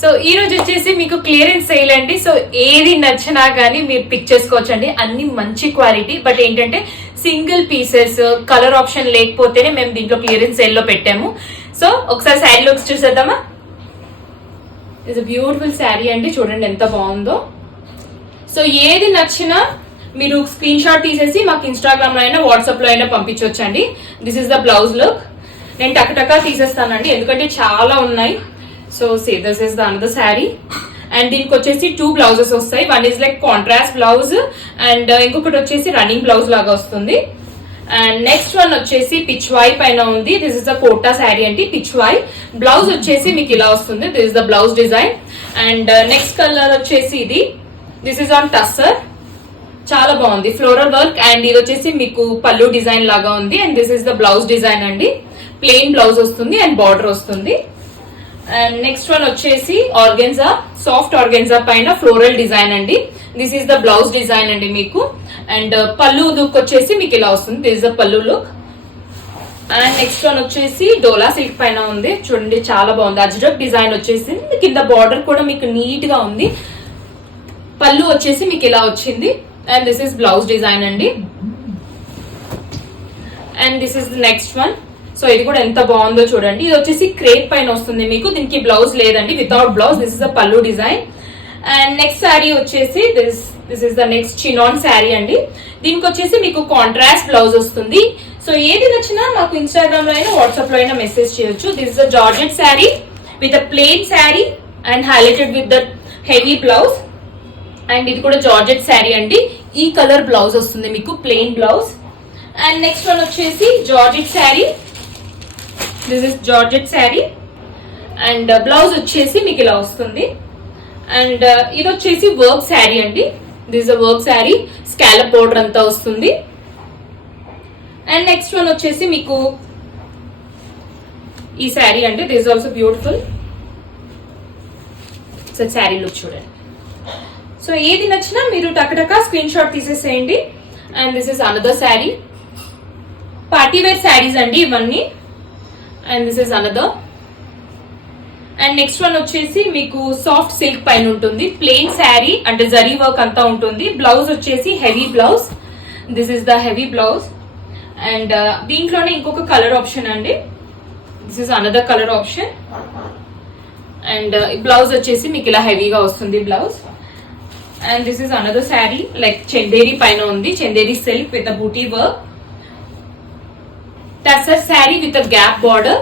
So ఈ రోజు వచ్చేసి మీకు క్లియరెన్స్ సేల్ అండి. సో ఏది నచ్చినా కానీ మీరు పిక్ చేసుకోవచ్చు అండి. అన్ని మంచి క్వాలిటీ, బట్ ఏంటంటే సింగిల్ పీసెస్ కలర్ ఆప్షన్ లేకపోతేనే మేము దీంట్లో క్లియరెన్స్ సేల్ లో పెట్టాము. సో ఒకసారి శారీ లుక్స్ చూసేద్దామా. ఇట్స్ బ్యూటిఫుల్ శారీ అండి, చూడండి ఎంత బాగుందో. సో ఏది నచ్చినా మీరు స్క్రీన్ షాట్ తీసేసి మాకు ఇన్స్టాగ్రామ్ లో అయినా వాట్సాప్ లో అయినా పంపించవచ్చు అండి. This is the blouse look. నేను టక్టకా తీసేస్తానండి ఎందుకంటే చాలా ఉన్నాయి. So say this is the another sari and దీనికి వచ్చేసి 2 బ్లౌజెస్ వస్తాయి. One is like contrast blouse and ఇంకొకటి వచ్చేసి రన్నింగ్ బ్లౌజ్ లాగా వస్తుంది. అండ్ నెక్స్ట్ వన్ వచ్చేసి పిచ్ వై పైన ఉంది. This is the Kota sari అండి, పిచ్ వై. బ్లౌజ్ వచ్చేసి మీకు ఇలా వస్తుంది. This is the blouse design. And next colour వచ్చేసి ఇది, దిస్ ఇస్ ఆన్ టస్సర్. చాలా బాగుంది ఫ్లోరల్ వర్క్ అండ్ ఇది వచ్చేసి మీకు పళ్ళు డిజైన్ లాగా ఉంది. And this is the blouse design అండి, ప్లెయిన్ బ్లౌజ్ వస్తుంది అండ్ బార్డర్ వస్తుంది. అండ్ నెక్స్ట్ వన్ వచ్చేసి ఆర్గెన్జా, సాఫ్ట్ ఆర్గెన్జా పైన ఫ్లోరల్ డిజైన్ అండి. This is the blouse design అండి మీకు. అండ్ పళ్ళు లుక్ వచ్చేసి మీకు ఇలా వస్తుంది. దిస్ ఇస్ ద పళ్ళు లుక్. అండ్ నెక్స్ట్ వన్ వచ్చేసి డోలా సిల్క్ పైన ఉంది, చూడండి చాలా బాగుంది. అజ్రక్ డిజైన్ వచ్చేసి కింద బార్డర్ కూడా మీకు నీట్ గా ఉంది. పళ్ళు వచ్చేసి మీకు ఇలా వచ్చింది and this is blouse design అండి. And this is the next one. So ఇది కూడా ఎంత బాగుందో చూడండి. ఇది వచ్చేసి క్రేప్ పైన వస్తుంది మీకు, దీనికి బ్లౌజ్ లేదండి, without blouse. This is the పళ్ళు డిజైన్. అండ్ నెక్స్ట్ శారీ వచ్చేసి this is the next chinon sari అండి. దీనికి వచ్చేసి మీకు కాంట్రాస్ట్ బ్లౌజ్ వస్తుంది. సో ఏది నచ్చినా మాకు ఇన్స్టాగ్రామ్ లో అయినా వాట్సాప్ లో అయినా మెసేజ్ చేయొచ్చు. This is the georgette sari with a plain sari and highlighted with the heavy blouse. And ఇది కూడా జార్జెట్ శారీ అండి, ఈ కలర్ బ్లౌజ్ వస్తుంది మీకు, plain blouse. And next one వచ్చేసి georgette sari. This is georgette sari and blouse వచ్చేసి మీకు ఇలా వస్తుంది. అండ్ ఇది వచ్చేసి వర్క్ శారీ అండి. This is work sari, scallop border అంతా వస్తుంది. అండ్ నెక్స్ట్ వన్ వచ్చేసి మీకు ఈ శారీ అండి. This is also beautiful. So sari look చూడండి. సో ఏది నచ్చినా మీరు టకటకా స్క్రీన్ షాట్ తీసేసేయండి. And this is another sari, party wear saris అండి ఇవన్నీ. And this is another. And next one వచ్చేసి మీకు సాఫ్ట్ సిల్క్ పైన ఉంటుంది, ప్లెయిన్ శారీ అంటే జరీ వర్క్ అంతా ఉంటుంది. బ్లౌజ్ వచ్చేసి heavy blouse. This is the heavy blouse. And దీంట్లోనే ఇంకొక కలర్ ఆప్షన్ అండి. This is another colour option. And blouse వచ్చేసి మీకు ఇలా హెవీగా వస్తుంది blouse. And this is another sari like Chanderi పైన ఉంది, Chanderi silk with a booti work. Tussar sari with a gap border.